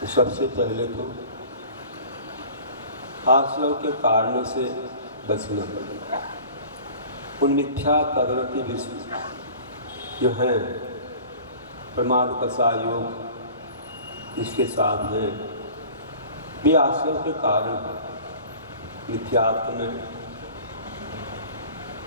तो सबसे पहले तो आश्रव के कारणों से बचना पड़ेगा। उन मिथ्या प्रवृत्ति विषय जो हैं, प्रमाद कसा योग इसके साथ हैं, वे आश्रव के कारण हैं। मिथ्यात्व में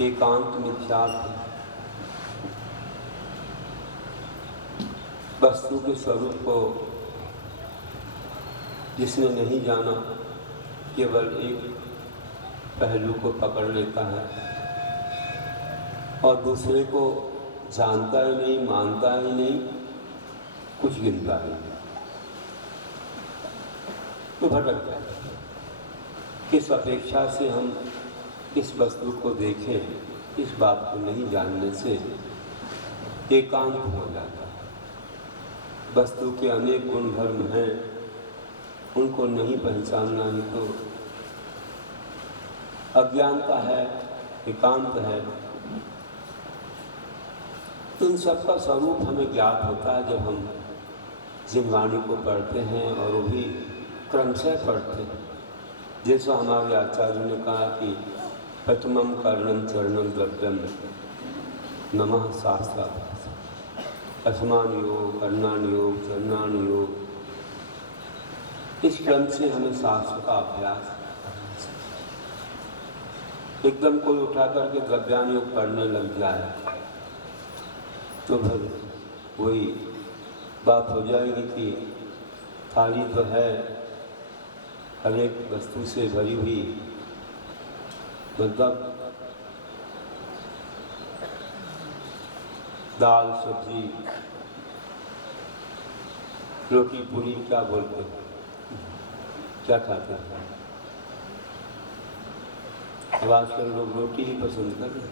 एकांत मिथ्यात्व, वस्तु के स्वरूप को जिसने नहीं जाना केवल एक पहलू को पकड़ लेता है और दूसरे को जानता ही नहीं, मानता ही नहीं, कुछ गिनता ही नहीं, तो भटक जाता है। किस अपेक्षा से हम इस वस्तु को देखें, इस बात को नहीं जानने से एकांत हो जाता है। वस्तु के अनेक गुण धर्म हैं, उनको नहीं पहचानना ही तो अज्ञानता है, एकांत है। इन सबका स्वरूप हमें ज्ञात होता है जब हम जिनवाणी को पढ़ते हैं, और वो भी क्रमशः पढ़ते हैं। जैसा हमारे आचार्य ने कहा कि प्रथमम कर्णम चरणम द्रव्यम नमः शास्त्रार्थ, असमान योग, कर्णान योग, चरणान योग। इस क्रम से हमें शास्त्र का अभ्यास। एकदम कोई उठा करके द्रव्यान योग पढ़ने लग जाए तो फिर वही बात हो जाएगी कि थाली तो है हर एक वस्तु से भरी हुई, मतलब दाल, सब्जी, रोटी, पूरी, क्या बोलते हैं, क्या खाते हैं? अब आजकल लोग रोटी ही पसंद कर रहे,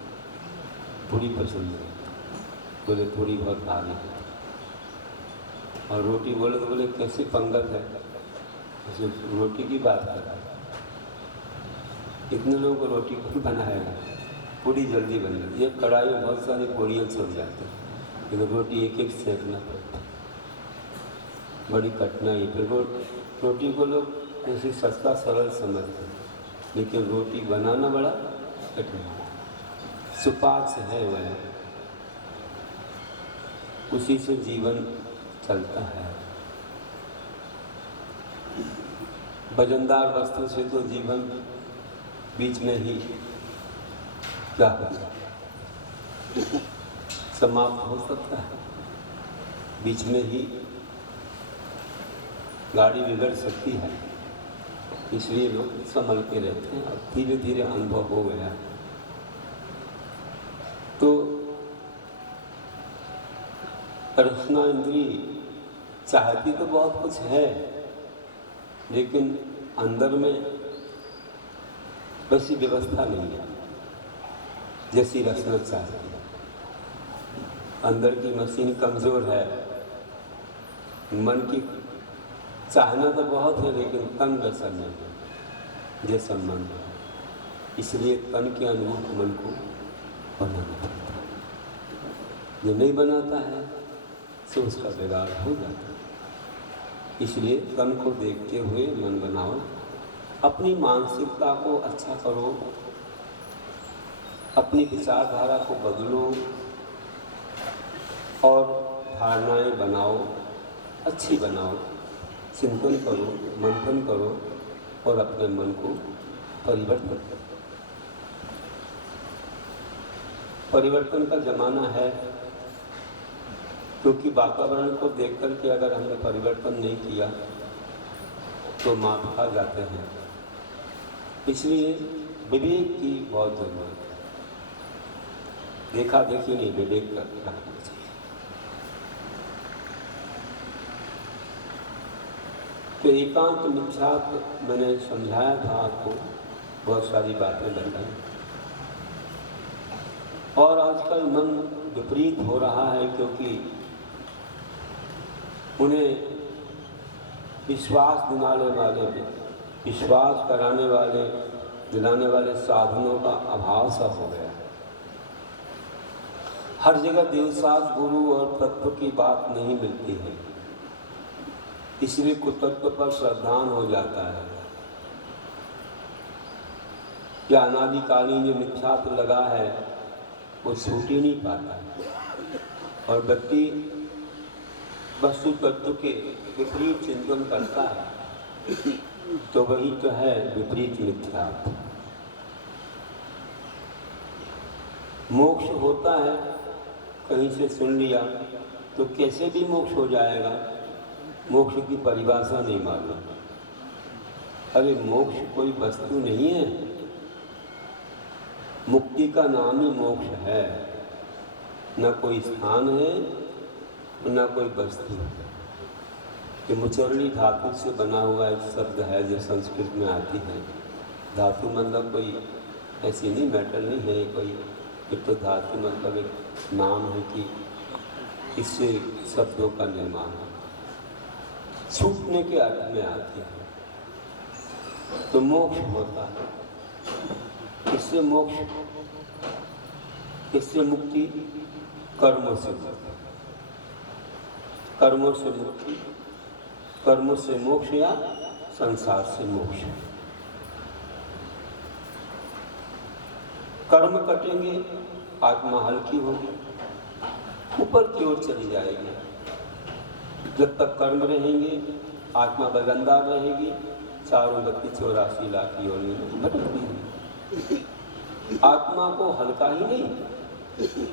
पूरी पसंद है। बोले पूरी बहुत भारी है, और रोटी बोले तो बोले कैसे पंगत है, जैसे रोटी की बात कर रहा है। इतने लोगों को रोटी कौन बनाएगा? पूरी जल्दी बन जाती है, एक कढ़ाई में बहुत सारी पूड़ियाँ छूट जाती हैं, लेकिन रोटी एक एक सेकना पड़ता है, बड़ी कठिनाई। फिर रोटी को लोग ऐसे सस्ता सरल समझते हैं, लेकिन रोटी बनाना बड़ा कठिन है। सुपाच्य है वह, उसी से जीवन चलता है। वजनदार वस्तु से तो जीवन बीच में ही क्या हो जाए, समाप्त हो सकता है, बीच में ही गाड़ी बिगड़ सकती है। इसलिए लोग संभल के रहते हैं, और धीरे धीरे अनुभव हो गया। तो रसना इंद्रिय चाहती तो बहुत कुछ है, लेकिन अंदर में वैसी व्यवस्था नहीं है जैसी रसना चाहती है। अंदर की मशीन कमज़ोर है, मन की चाहना तो बहुत है, लेकिन तन वैसा नहीं है जैसा मन है। इसलिए तन के अनुरूप मन को बनाना पड़ता है। जो नहीं बनाता है तो उसका बिगाड़ हो जाता है। इसलिए तन को देखते हुए मन बनाओ, अपनी मानसिकता को अच्छा करो, अपनी विचारधारा को बदलो, और धारणाएं बनाओ, अच्छी बनाओ, चिंतन करो, मंथन करो, और अपने मन को परिवर्तन करो। परिवर्तन का ज़माना है, क्योंकि वातावरण को देख करके अगर हमने परिवर्तन नहीं किया तो मात खा जाते हैं। इसलिए विवेक की बहुत जरूरत है। देखा देखी नहीं, विवेक कर रखना चाहिए। तो एकांत मिथ्यात्व मैंने समझाया था आपको, बहुत सारी बातें बताई। और आजकल मन विपरीत हो रहा है, क्योंकि उन्हें विश्वास दिलाने वाले, विश्वास कराने वाले, दिलाने वाले साधनों का अभाव सा हो गया है। हर जगह देवशास्त्र, गुरु और तत्व की बात नहीं मिलती है। इसलिए कुतत्व पर श्रद्धान हो जाता है। क्या अनादिकालीन जो मिथ्यात्व लगा है वो छूट ही नहीं पाता, और व्यक्ति वस्तु तत्व के विपरीत चिंतन करता है तो वही तो है विपरीत मिथ्यात्व। मोक्ष होता है, कहीं से सुन लिया तो कैसे भी मोक्ष हो जाएगा, मोक्ष की परिभाषा नहीं मालूम। अरे मोक्ष कोई वस्तु नहीं है, मुक्ति का नाम ही मोक्ष है, न कोई स्थान है न कोई वस्तु है। ये मुचरली धातु से बना हुआ एक शब्द है जो संस्कृत में आती है। धातु मतलब कोई ऐसी नहीं, मेटल नहीं है कोई, एक तो धातु मतलब एक नाम है कि इससे शब्दों का निर्माण है, छूटने के अर्थ में आती है। तो मोक्ष होता है, इससे मोक्ष, इससे मुक्ति कर्मों से, कर्मों से मुक्ति, कर्मों से मोक्ष या संसार से मोक्ष। कर्म कटेंगे, आत्मा हल्की होगी, ऊपर की ओर चली जाएगी। जब तक कर्म रहेंगे आत्मा बदनदार रहेगी, चारों गति 84 लाख योनि में भटकती है। आत्मा को हल्का ही नहीं,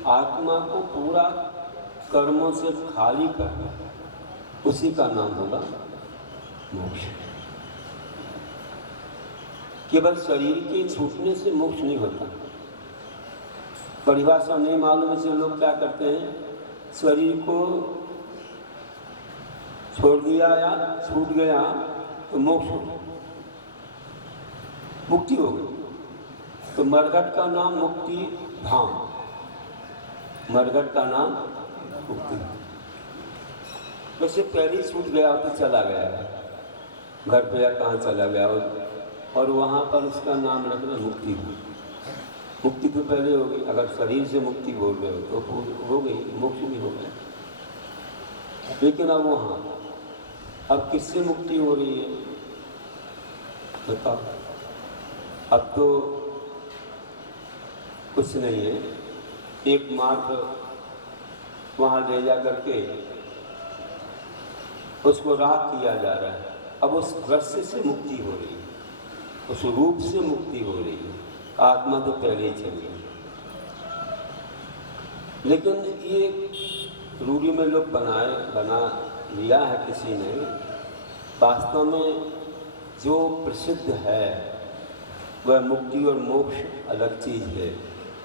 आत्मा को पूरा कर्मों से खाली करना, उसी का नाम होगा मोक्ष। केवल शरीर के छूटने से मोक्ष नहीं होता। परिभाषा नहीं मालूम से लोग क्या करते हैं, शरीर को छोड़ दिया या छूट गया तो मोक्ष हो गया, मुक्ति हो गई। तो मरघट का नाम मुक्ति धाम, मरघट का नाम मुक्ति। वैसे पहले ही छूट गया तो चला गया, घर पे या कहाँ चला गया, और वहाँ पर उसका नाम रखना मुक्ति हुई। मुक्ति तो पहले हो गई, अगर शरीर से मुक्ति बोल रहे हो तो हो गई, मोक्ष भी हो गया। लेकिन अब वहाँ अब किससे मुक्ति हो रही है बताओ? अब तो कुछ नहीं है, एकमात्र वहाँ ले जा करके उसको राख किया जा रहा है। अब उस दृश्य से मुक्ति हो रही है, उस रूप से मुक्ति हो रही है। आत्मा तो पहले ही चली गई, लेकिन ये रूढ़ी में लोग बना लिया है किसी ने। वास्तव में जो प्रसिद्ध है वह मुक्ति और मोक्ष अलग चीज है,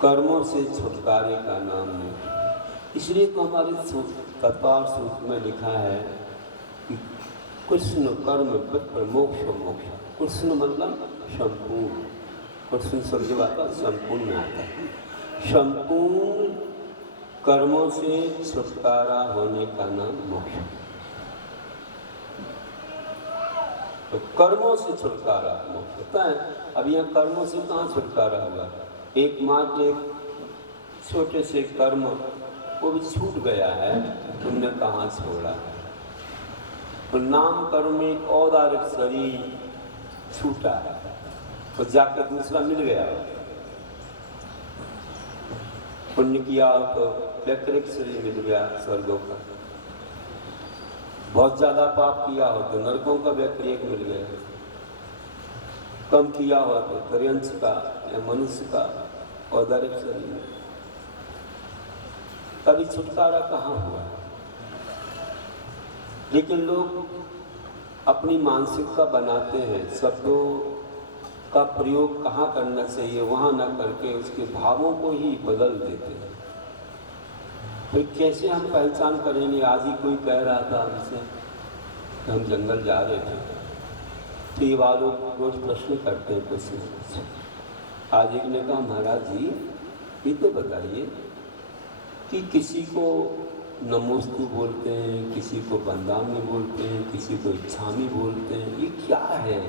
कर्मों से छुटकारे का नाम मोक्ष। इसलिए तो हमारे तत्वार सूत्र में लिखा है कि कृष्ण कर्म विप्र मोक्ष मोक्ष। कृष्ण मतलब संपूर्ण, कृष्ण शब्द आता संपूर्ण में आता है। संपूर्ण कर्मों से छुटकारा होने का नाम मोक्ष। तो कर्मों से छुटकारा मोक्ष होता है। अब यह कर्मों से कहाँ छुटकारा हुआ? एकमात्र एक छोटे से कर्म वो भी छूट गया है, तुमने कहाँ छोड़ा है? तो नाम कर्म एक औदारिक शरीर छूटा है, तो जाकर दूसरा मिल गया। पुण्य किया तो वैकृत शरीर मिल गया स्वर्गों का, बहुत ज्यादा पाप किया हो तो नरकों का वैकृत मिल गया, कम किया हो तो त्रियंश का या मनुष्य का औदारिक शरीर। कभी छुटकारा कहाँ हुआ? लेकिन लोग अपनी मानसिकता बनाते हैं, शब्दों का प्रयोग कहाँ करना चाहिए वहाँ न करके उसके भावों को ही बदल देते हैं। फिर कैसे हम पहचान करेंगे? आज ही कोई कह रहा था हमसे, हम जंगल जा रहे थे, तो ये वालों रोज प्रश्न करते हैं कुछ। आज एक ने कहा, महाराज जी ये तो बताइए कि किसी को नमोस्तु बोलते हैं, किसी को बंदामी बोलते हैं, किसी को इच्छामी बोलते हैं, ये क्या है?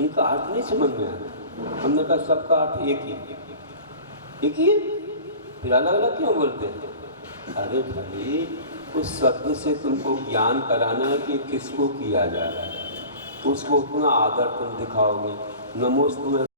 इनका अर्थ नहीं समझ में आता। हमने कहा सबका अर्थ एक ही है, फिर अलग अलग क्यों बोलते हैं? अरे भाई उस शब्द से तुमको ज्ञान कराना है कि किसको किया जा रहा है, उसको उतना आदर तुम दिखाओगे। नमोस्तु